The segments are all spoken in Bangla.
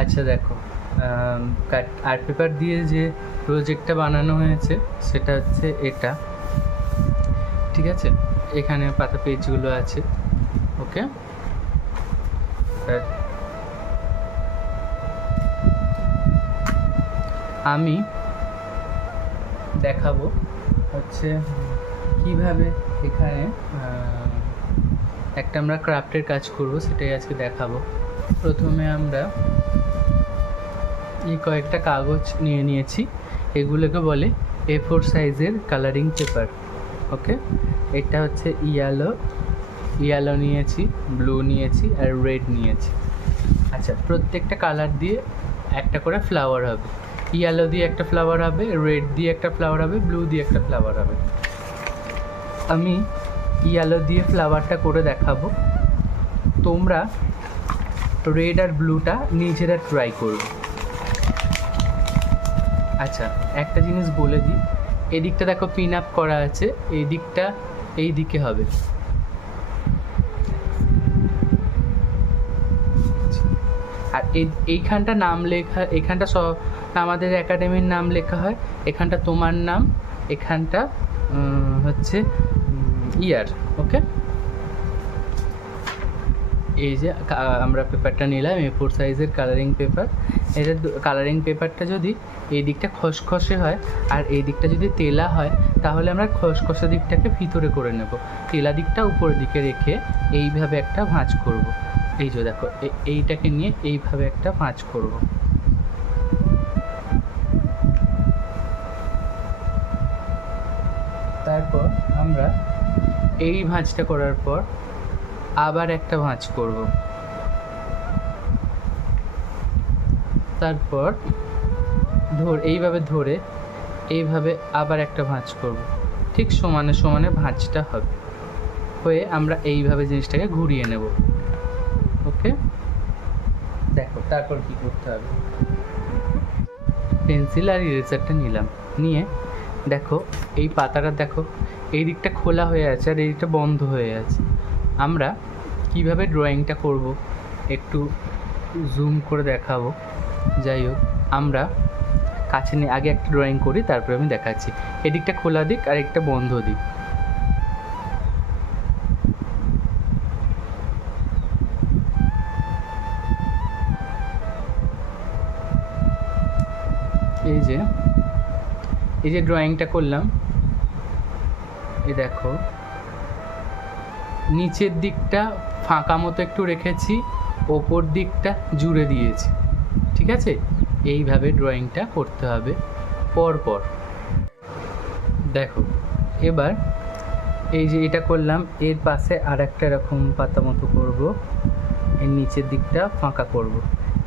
আচ্ছা দেখো, আর্ট পেপার দিয়ে যে প্রজেক্টটা বানানো হয়েছে সেটা হচ্ছে এটা, ঠিক আছে? এখানে পাতা পেজগুলো আছে, ওকে? আমি দেখাবো হচ্ছে কিভাবে এখানে একটা আমরা ক্রাফটের কাজ করব, সেটাই আজকে দেখাবো। প্রথমে আমরা এই কয়েকটা কাগজ নিয়ে নিয়েছি, এগুলোকে বলে A4 সাইজের কালারিং পেপার, ওকে? এটা হচ্ছে ইয়েলো নিয়েছি, ব্লু নিয়েছি আর রেড নিয়েছি। আচ্ছা, প্রত্যেকটা কালার দিয়ে একটা করে ফ্লাওয়ার হবে। ইয়েলো দিয়ে একটা ফ্লাওয়ার হবে, রেড দিয়ে একটা ফ্লাওয়ার হবে, ব্লু দিয়ে একটা ফ্লাওয়ার হবে। আমি ইয়েলো দিয়ে ফ্লাওয়ারটা করে দেখাবো, তোমরা রেড আর ব্লুটা নিজেরা ট্রাই করবে। আচ্ছা, একটা জিনিস বলে দিই, এদিকটা দেখো পিন আপ করা আছে, এই দিকটা এই দিকে হবে। আর এইখানটা নাম লেখা, এখানটা সব আমাদের একাডেমির নাম লেখা হয়, এখানটা তোমার নাম, এখানটা হচ্ছে ইয়ার, ওকে? এই যে আমরা পেপারটা নিলাম A4 সাইজের কালারিং পেপার। এটা কালারিং পেপারটা যদি এই দিকটা খসখসে হয় আর এই দিকটা যদি তেলা হয়, তাহলে আমরা খসখসে দিকটাকে ভিতরে করে নেব, তেলা দিকটা উপরের দিকে রেখে এইভাবে একটা ভাঁজ করব। এই যে দেখো, এইটাকে নিয়ে এইভাবে একটা ভাঁজ করব। তারপর আমরা এই ভাঁজটা করার পর আবার একটা ভাঁজ করব। তারপর এইভাবে ধরে এইভাবে আবার একটা ভাঁজ করব। ঠিক সমানে সমানে ভাঁজটা হবে, হয়ে আমরা এইভাবে জিনিসটাকে ঘুরিয়ে নেব, ওকে? দেখো তারপর কি করতে হবে, পেন্সিল আর ইরেজারটা নিলাম, নিয়ে দেখো এই পাতাটা দেখো, এই দিকটা খোলা হয়ে আছে আর এই দিকটা বন্ধ হয়ে আছে। আমরা কিভাবে ড্রয়িংটা করব একটু জুম করে দেখাবো। যাই হোক, আমরা কাছে নিয়ে আগে একটা ড্রয়িং করি, তারপরে আমি দেখাচ্ছি। এদিকটা খোলা দিক আর একটা বন্ধ দিক। এই যে ড্রয়িংটা করলাম, এই দেখো নিচের দিকটা ফাঁকা মতো একটু রেখেছি, ওপর দিকটা জুড়ে দিয়েছি, ঠিক আছে? এইভাবে ড্রয়িংটা করতে হবে পরপর। দেখো এবার এই যে এটা করলাম, এর পাশে আর একটা এরকম পাতা মতো করব, এর নিচের দিকটা ফাঁকা করব,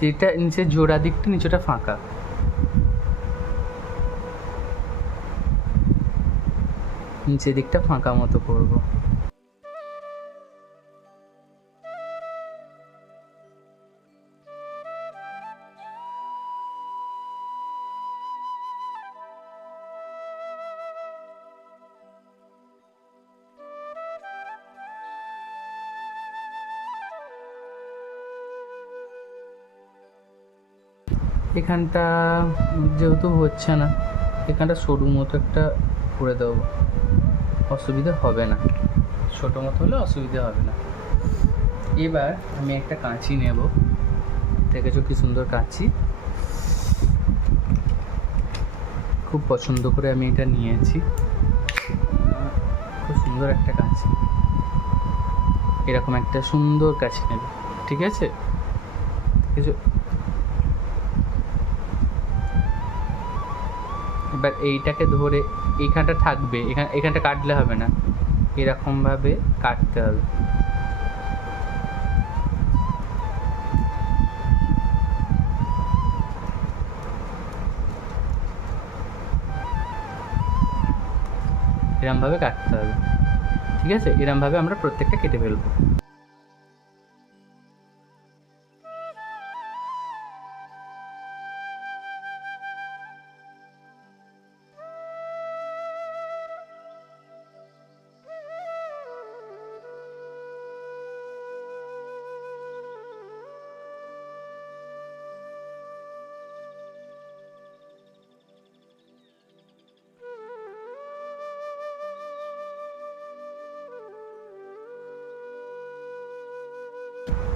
যেটা নিচের জোড়া দিকটা নিচেটা ফাঁকা, নিচের দিকটা ফাঁকা মতো করব। এখানটা যেহেতু হচ্ছে না, এখানটা সরু মতো একটা করে দেবো, অসুবিধা হবে না, ছোটো মতো হলে অসুবিধা হবে না। এবার আমি একটা কাঁচি নেব, দেখেছো কি সুন্দর কাঁচি, খুব পছন্দ করে আমি এটা নিয়েছি, খুব সুন্দর একটা কাঁচি, এরকম একটা সুন্দর কাঁচি নেবে, ঠিক আছে? এবার এইটাকে ধরে এইখানটা থাকবে, এখানটা কাটলে হবে না, এরকমভাবে কাটতে হবে। এরমভাবে কাটতে হবে, ঠিক আছে? এরমভাবে আমরা প্রত্যেকটা কেটে ফেলবো।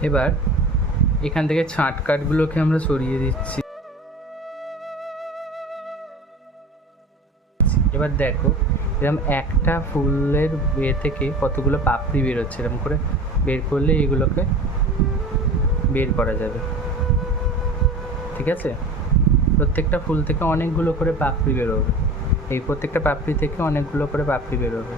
এবার এখান থেকে ছাঁট কাঠগুলোকে আমরা সরিয়ে দিচ্ছি। এবার দেখো এরকম একটা ফুলের থেকে কতগুলো পাপড়ি বেরোচ্ছে, এরকম করে বের করলে এগুলোকে বের করা যাবে। ঠিক আছে, প্রত্যেকটা ফুল থেকে অনেকগুলো করে পাপড়ি বেরোবে, এই প্রত্যেকটা পাপড়ি থেকে অনেকগুলো করে পাপড়ি বেরোবে।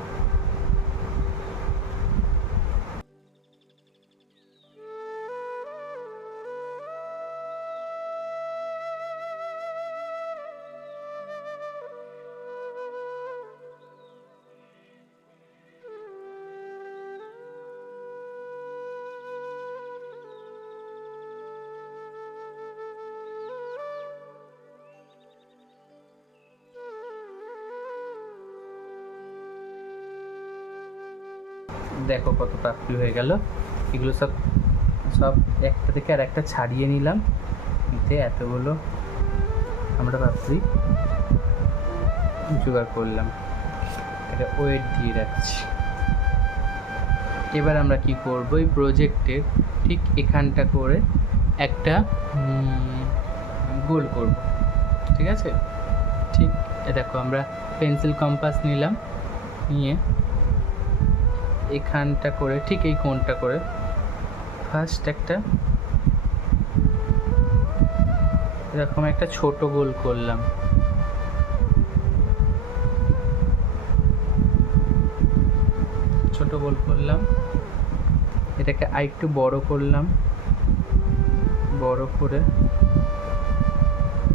দেখো কত পাপড়ি হয়ে গেল। এগুলো সব সব একটা থেকে আর একটা ছাড়িয়ে নিলাম, এতে এতগুলো আমরা পাপড়ি জোগাড় করলাম। এটা ওয়েট দিয়ে রাখছি। এবার আমরা কি করব, এই প্রজেক্টের ঠিক এখানটা করে একটা গোল করব। ঠিক আছে, ঠিক দেখো আমরা পেন্সিল কম্পাস নিলাম, নিয়ে এখানটা করে ঠিক এই কোণটা করে ফার্স্ট একটা এরকম একটা ছোট গোল করলাম। ছোট গোল করলাম, এটাকে আরেকটু বড় করলাম, বড় করে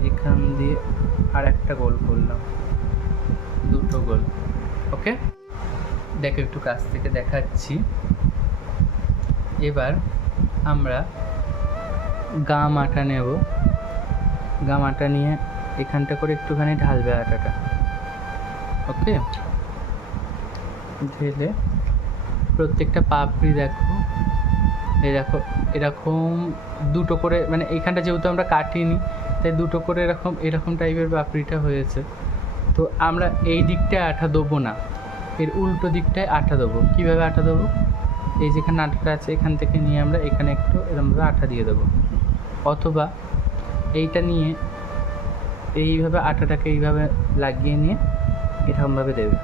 এখান দিয়ে আর একটা গোল করলাম, দুটো গোল। ওকে, দেখো একটু কাছ থেকে দেখাচ্ছি। এবার আমরা গাম আটা নেব, গাম আটা নিয়ে এখানটা করে একটুখানি ঢালবে আটাটা। ওকে, ঢেলে প্রত্যেকটা পাপড়ি দেখো এরকম দুটো করে, মানে এইখানটা যেহেতু আমরা কাটিনি তাই দুটো করে এরকম টাইপের পাপড়িটা হয়েছে। তো আমরা এই দিকটায় আঠা দেবো না, এর উল্টো দিকটায় আঠা দেবো। কীভাবে আঠা দেবো, এই যেখানে আঠাটা আছে এখান থেকে নিয়ে আমরা এখানে একটু এরকমভাবে আঠা দিয়ে দেবো, অথবা এইটা নিয়ে এইভাবে আটাটাকে এইভাবে লাগিয়ে নিয়ে এরকমভাবে দেবে,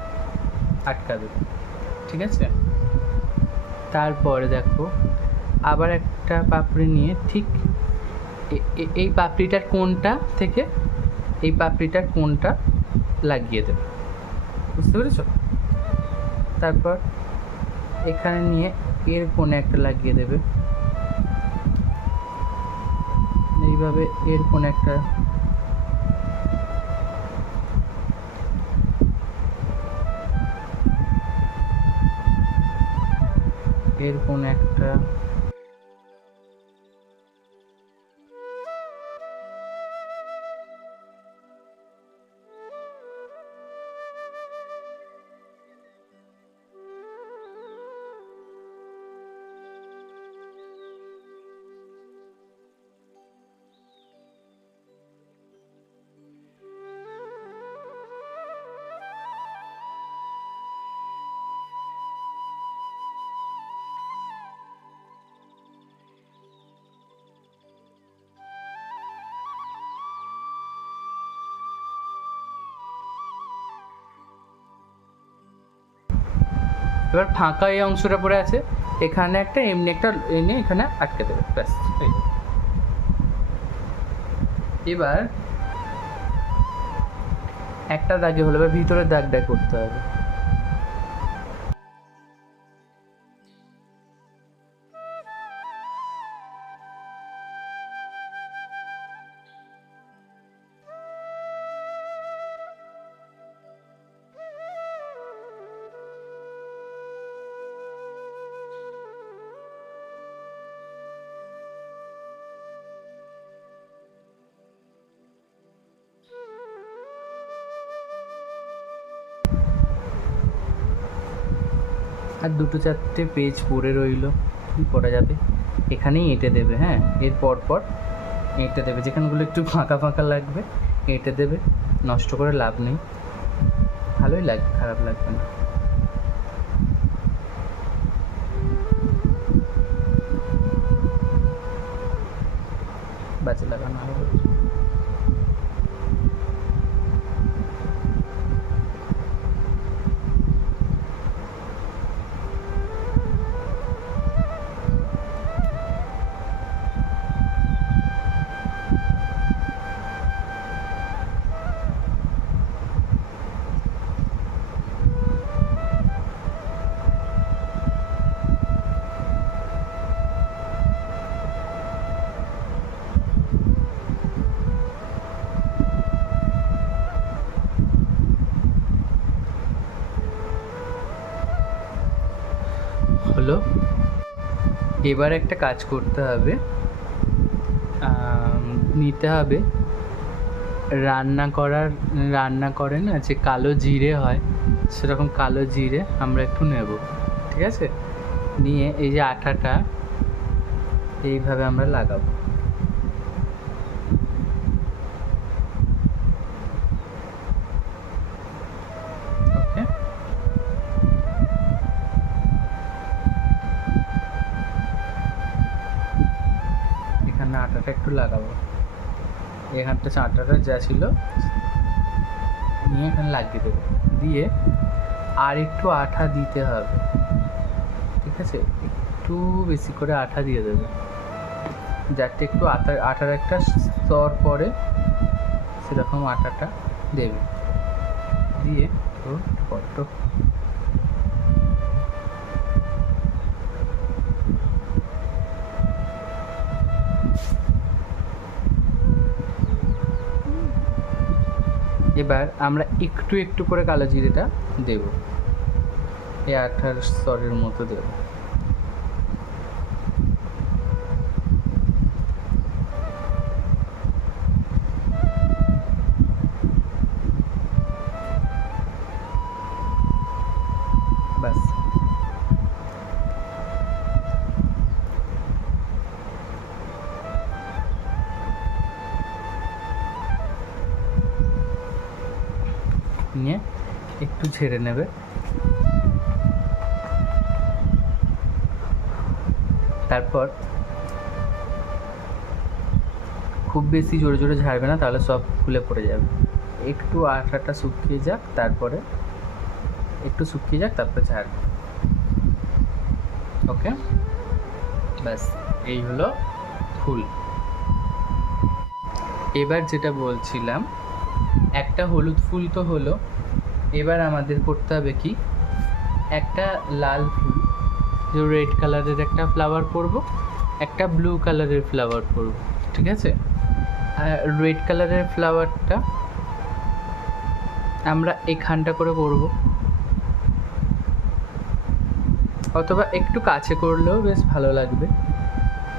আটকাবে। ঠিক আছে, তারপরে দেখো আবার একটা পাপড়ি নিয়ে ঠিক এই পাপড়িটার কোণটা থেকে এই পাপড়িটার কোণটা লাগিয়ে দেবে, বুঝতে পেরেছো? তারপর এখানে নিয়ে এর কোণে একটা লাগিয়ে দেবে, এইভাবে এর কোণে একটা, এর কোণে একটা, এবার ফাঁকা এই অংশটা পড়ে আছে, এখানে একটা এমনি একটা এনে এখানে আটকে দেবে, ব্যাস। এবার একটা দাগে হলো, এবার ভিতরের দাগটা করতে হবে। আর দুটো চারটে পেজ পড়ে রইলো, কী করা যাবে, এখানেই এঁটে দেবে। হ্যাঁ, এর পর এঁটে দেবে, যেখানগুলো একটু ফাঁকা ফাঁকা লাগবে এঁটে দেবে, নষ্ট করে লাভ নেই, ভালোই লাগবে, খারাপ লাগবে না। বাজে লাগানো হবে। হলো, এবার একটা কাজ করতে হবে, নিতে হবে রান্না করে না যে কালো জিরে হয়, সেরকম কালো জিরে আমরা একটু নেব, ঠিক আছে? নিয়ে এই যে আঠাটা এইভাবে আমরা লাগাবো। ওকে, এখানে আটাটা একটু লাগাবো, এখানটা আটাটা যা ছিল নিয়ে এখানে লাগিয়ে দেবো, দিয়ে আর একটু আঠা দিতে হবে, ঠিক আছে? একটু বেশি করে আঠা দিয়ে দেবে, যাতে একটু আটার একটা স্তর পরে, সেরকম আটাটা দেবে, দিয়ে তো বড্ড এবার আমরা একটু একটু করে কালো জিরেটা দেব, এই আঠার স্তরের মতো দেব। ব্যাস, নিয়ে একটু ঝেড়ে নেবে, তারপর খুব বেশি জোরে জোরে ঝাড়বে না, তাহলে সব খুলে পড়ে যাবে। একটু আঠাটা শুকিয়ে যাক, তারপরে ঝাড়বে। ওকে, ব্যাস, এই হলো ফুল। এবার যেটা বলছিলাম, একটা হলুদ ফুল তো হলো, এবার আমাদের করতে হবে কি, একটা লাল ফুল, যে রেড কালারের একটা ফ্লাওয়ার করব, একটা ব্লু কালারের ফ্লাওয়ার করব, ঠিক আছে? রেড কালারের ফ্লাওয়ারটা আমরা এখানটা করে করব, অথবা একটু কাছে করলেও বেশ ভালো লাগবে।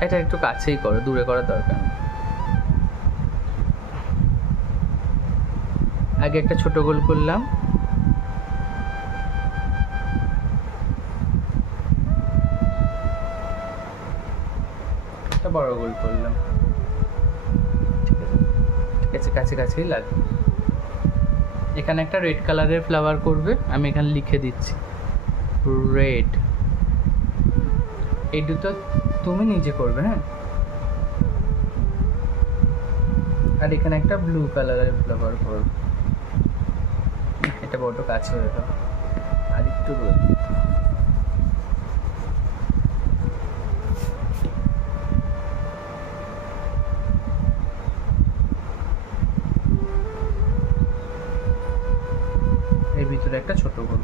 এটা একটু কাছেই করো, দূরে করার দরকার নেই। আগে একটা ছোট গোল করলাম, একটা বড় গোল করলাম, ঠিক আছে? কাছাকাছি লাগবে। এখানে একটা রেড কালারের ফ্লাওয়ার করবে, আমি এখানে লিখে দিচ্ছি রেড। এই দুটো তুমি নিজে করবে, হ্যাঁ? আর এখানে একটা ব্লু কালারের ফ্লাওয়ার করবে, এটা বড় কাছে হয়ে গেল, আর একটু এর ভিতরে একটা ছোট গোল।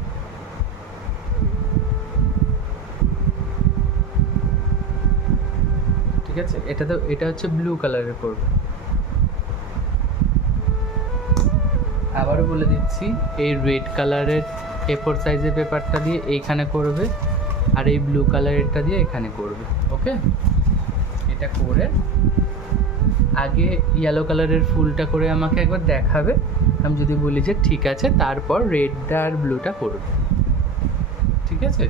ঠিক আছে, এটা হচ্ছে ব্লু কালারের করবে। আবারও বলে দিচ্ছি, এই রেড কালারের A4 সাইজের পেপারটা দিয়ে এইখানে করবে, আর এই ব্লু কালারেরটা দিয়ে এখানে করবে। ওকে, এটা করে আগে ইয়েলো কালারের ফুলটা করে আমাকে একবার দেখাবে, আমি যদি বলি যে ঠিক আছে, তারপর রেডটা আর ব্লুটা করবে, ঠিক আছে?